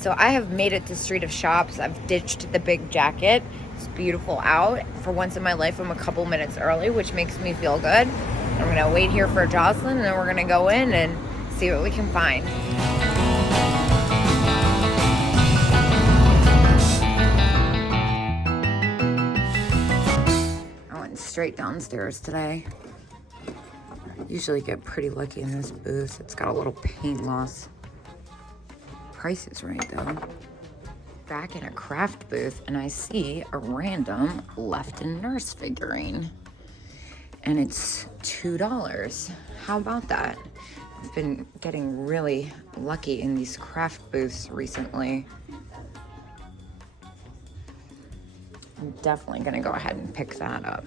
So I have made it to Street of Shops. I've ditched the big jacket. It's beautiful out. For once in my life, I'm a couple minutes early, which makes me feel good. I'm gonna wait here for Jocelyn, and then we're gonna go in and see what we can find. I went straight downstairs today. Usually get pretty lucky in this booth. It's got a little paint loss. Price is right though. Back in a craft booth, and I see a random Lefton Nurse figurine, and it's $2. How about that? I've been getting really lucky in these craft booths recently. I'm definitely gonna go ahead and pick that up.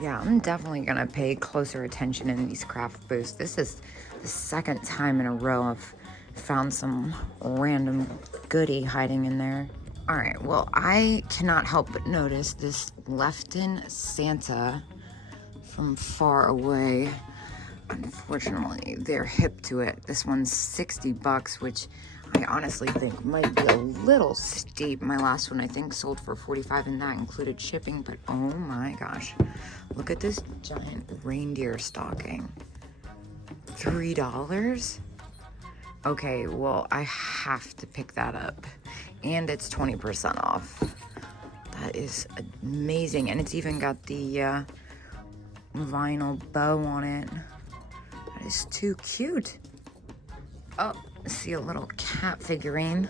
Yeah, I'm definitely gonna pay closer attention in these craft booths. This is the second time in a row I've found some random goodie hiding in there. All right, well, I cannot help but notice this Lefton Santa from far away. Unfortunately, they're hip to it. This one's $60, which I honestly think might be a little steep. My last one, I think, sold for $45, and that included shipping, but oh my gosh. Look at this giant reindeer stocking. $3? Okay, well, I have to pick that up. And it's 20% off. That is amazing. And it's even got the vinyl bow on it. That is too cute. Oh, see a little cat figurine.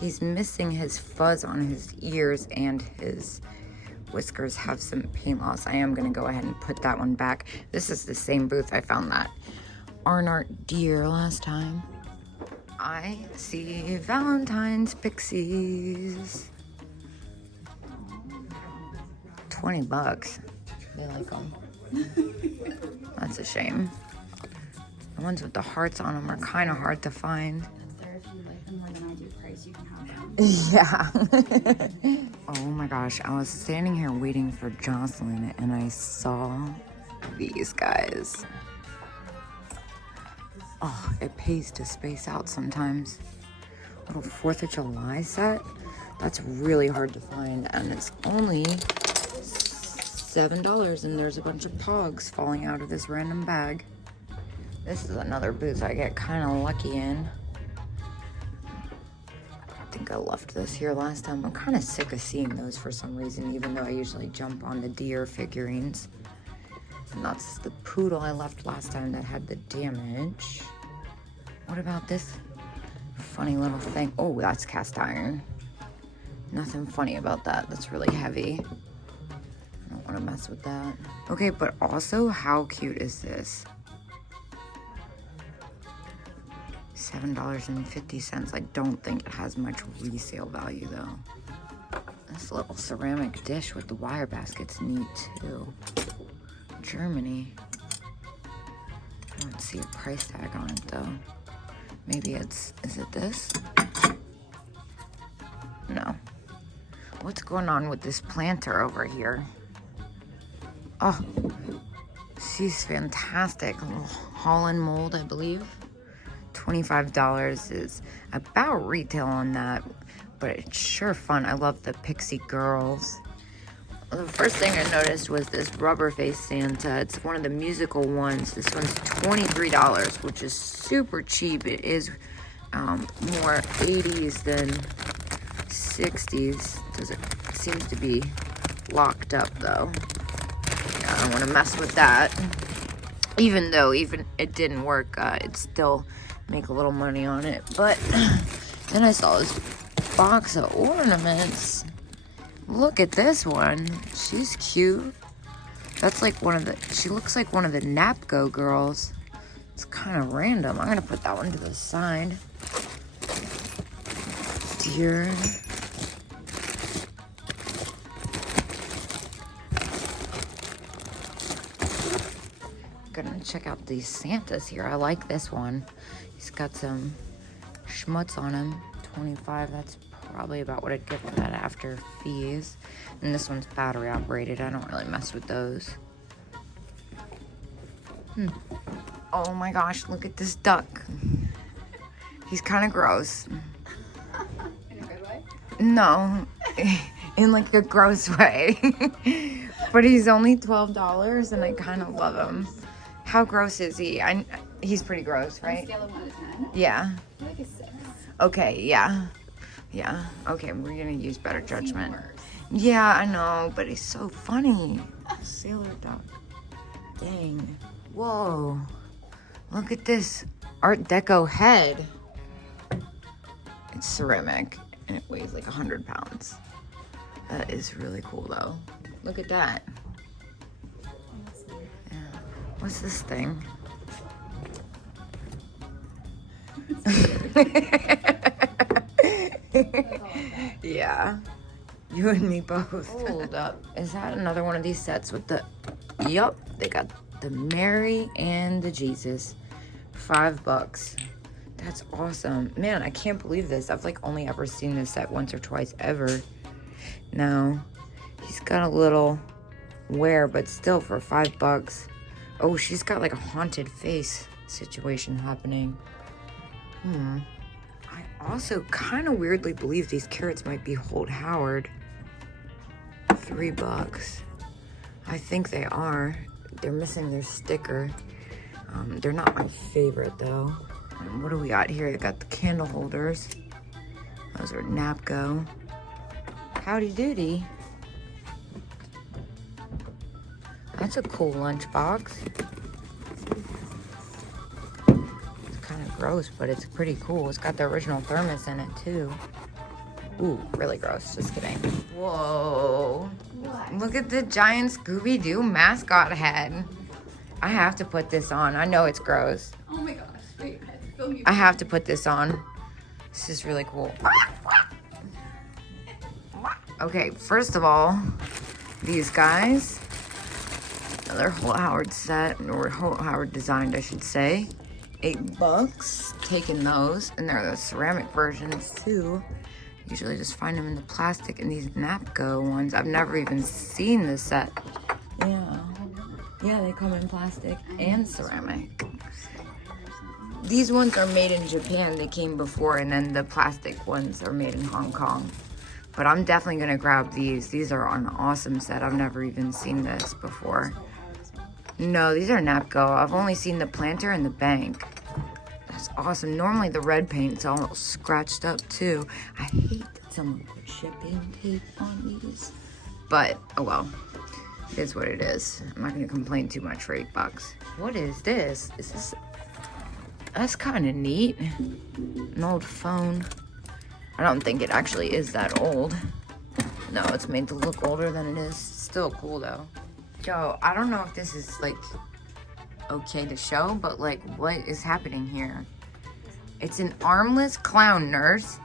He's missing his fuzz on his ears, and his whiskers have some paint loss. I am gonna go ahead and put that one back. This is the same booth I found that Arnart deer last time. I see Valentine's pixies. $20. They like them. That's a shame. The ones with the hearts on them are kind of hard to find. That's there if you like them more than I do. Price, you can have them. Yeah. Oh my gosh, I was standing here waiting for Jocelyn, and I saw these guys. Oh, it pays to space out sometimes. Little 4th of July set. That's really hard to find, and it's only $7, and there's a bunch of pogs falling out of this random bag. This is another booth I get kind of lucky in. I think I left this here last time. I'm kind of sick of seeing those for some reason, even though I usually jump on the deer figurines. And that's the poodle I left last time that had the damage. What about this funny little thing? Oh, that's cast iron. Nothing funny about that. That's really heavy. I don't want to mess with that. Okay, but also, how cute is this? $7.50. I don't think it has much resale value though. This little ceramic dish with the wire basket's neat too. Germany. I don't see a price tag on it though. Maybe is it this? No. What's going on with this planter over here? Oh, she's fantastic. A little Holland mold, I believe. $25 is about retail on that, but it's sure fun. I love the pixie girls. The first thing I noticed was this rubber face Santa. It's one of the musical ones. This one's $23, which is super cheap. It is more 80s than 60s. It seems to be locked up though. Yeah, I don't want to mess with that. Even though it didn't work, it'd still make a little money on it. But then I saw this box of ornaments. Look at this one. She's cute. That's like she looks like one of the Napco girls. It's kind of random. I'm gonna put that one to the side. Deer. Gonna check out these Santas here. I like this one. He's got some schmutz on him. 25, that's probably about what I'd get for that after fees. And this one's battery operated. I don't really mess with those. Oh my gosh, look at this duck. He's kind of gross. In a good way? No, in like a gross way. But he's only $12 and I kind of love him. How gross is he? He's pretty gross, On a right? scale of 1 to 10? Yeah. Like a 6. Okay, yeah. Yeah. Okay, we're gonna use better I've seen judgment. worse. Yeah, I know, but he's so funny. Sailor duck. Dang. Whoa. Look at this Art Deco head. It's ceramic and it weighs like 100 pounds. That is really cool though. Look at that. Yeah. What's this thing? Yeah. You and me both. Hold up. Is that another one of these sets with the... Yup. They got the Mary and the Jesus. $5. That's awesome. Man, I can't believe this. I've like only ever seen this set once or twice ever. Now, he's got a little wear, but still for $5. Oh, she's got like a haunted face situation happening. I also kind of weirdly believe these carrots might be Holt Howard. $3. I think they are. They're missing their sticker. They're not my favorite though. And what do we got here? I got the candle holders. Those are Napco. Howdy doody. That's a cool lunchbox. It's kind of gross, but it's pretty cool. It's got the original thermos in it too. Ooh, really gross. Just kidding. Whoa. What? Look at the giant Scooby-Doo mascot head. I have to put this on. I know it's gross. Oh my gosh. Wait, I have to film you. I have to put this on. This is really cool. Okay, first of all, these guys, another Holt Howard set, or Holt Howard designed, I should say. $8. Taking those, and they're the ceramic versions too. Usually just find them in the plastic, and these Napco ones, I've never even seen this set. Yeah. Yeah, they come in plastic and ceramic. These ones are made in Japan. They came before, and then the plastic ones are made in Hong Kong. But I'm definitely gonna grab these. These are an awesome set. I've never even seen this before. No, these are Napco. I've only seen the planter and the bank. That's awesome. Normally the red paint's all scratched up too. I hate that someone put shipping tape on these. But, oh well. It is what it is. I'm not gonna complain too much for $8. What is this? Is this... That's kind of neat. An old phone. I don't think it actually is that old. No, it's made to look older than it is. Still cool though. Yo, I don't know if this is like okay to show, but like what is happening here? It's an armless clown nurse.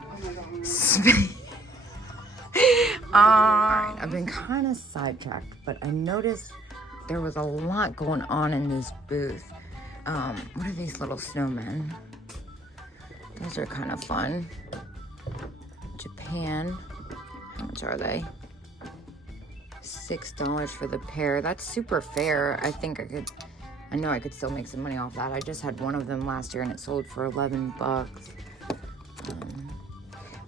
I've been kind of sidetracked, but I noticed there was a lot going on in this booth. What are these little snowmen? Those are kind of fun. Japan. How much are they? $6 for the pair. That's super fair. I know I could still make some money off that. I just had one of them last year and it sold for $11.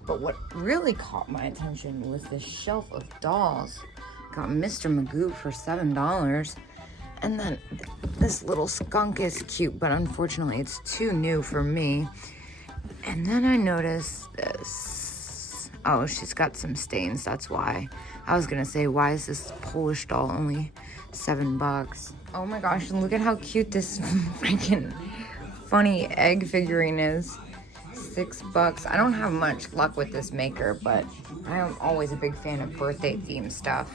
But what really caught my attention was this shelf of dolls. Got Mr. Magoo for $7. And then this little skunk is cute, but unfortunately it's too new for me. And then I noticed this. Oh, she's got some stains, that's why. I was gonna say, why is this Polish doll only $7? Oh my gosh, and look at how cute this freaking funny egg figurine is. $6. I don't have much luck with this maker, but I am always a big fan of birthday themed stuff.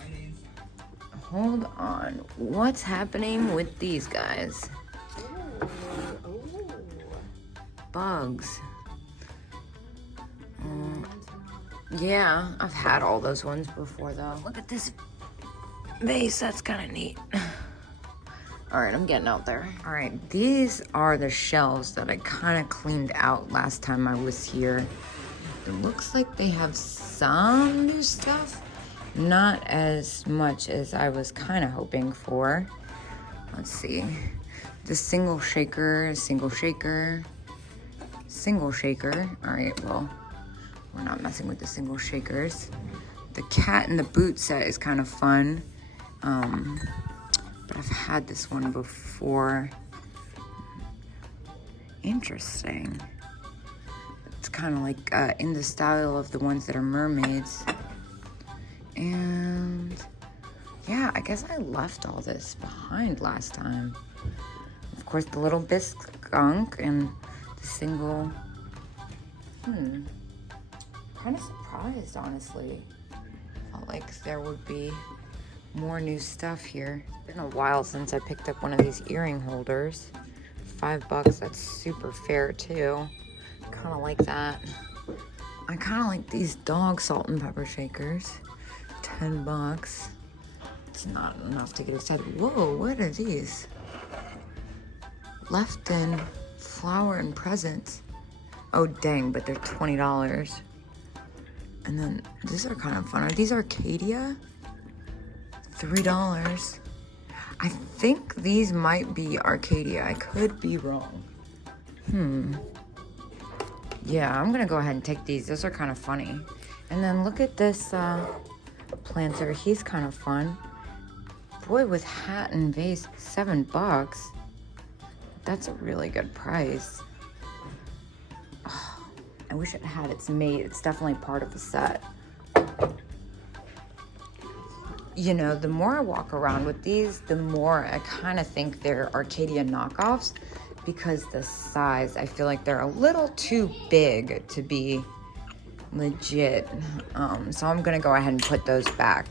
Hold on, what's happening with these guys? Bugs. Yeah, I've had all those ones before though. Look at this vase, that's kind of neat. All right, I'm getting out there. All right, these are the shelves that I kind of cleaned out last time I was here. It looks like they have some new stuff. Not as much as I was kind of hoping for. Let's see. The single shaker, single shaker. All right, well, we're not messing with the single shakers. The cat in the boot set is kind of fun. But I've had this one before. Interesting. It's kind of like in the style of the ones that are mermaids. And yeah, I guess I left all this behind last time. Of course, the little bisque skunk and the single. Kind of surprised, honestly. Felt like there would be more new stuff here. It's been a while since I picked up one of these earring holders. $5, that's super fair too. Kind of like that. I kind of like these dog salt and pepper shakers. $10. It's not enough to get excited. Whoa, what are these? Left in flower and presents. Oh dang, but they're $20. And then these are kind of fun. Are these Arcadia? $3. I think these might be Arcadia. I could be wrong. Yeah, I'm gonna go ahead and take these. Those are kind of funny. And then look at this planter. He's kind of fun. Boy, with hat and vase, $7. That's a really good price. Oh, I wish it had its mate. It's definitely part of the set. You know, the more I walk around with these, the more I kind of think they're Arcadia knockoffs because the size, I feel like they're a little too big to be legit. So I'm gonna go ahead and put those back.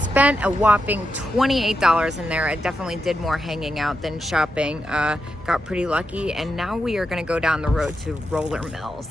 Spent a whopping $28 in there. I definitely did more hanging out than shopping. Got pretty lucky, and now we are gonna go down the road to Roller Mills.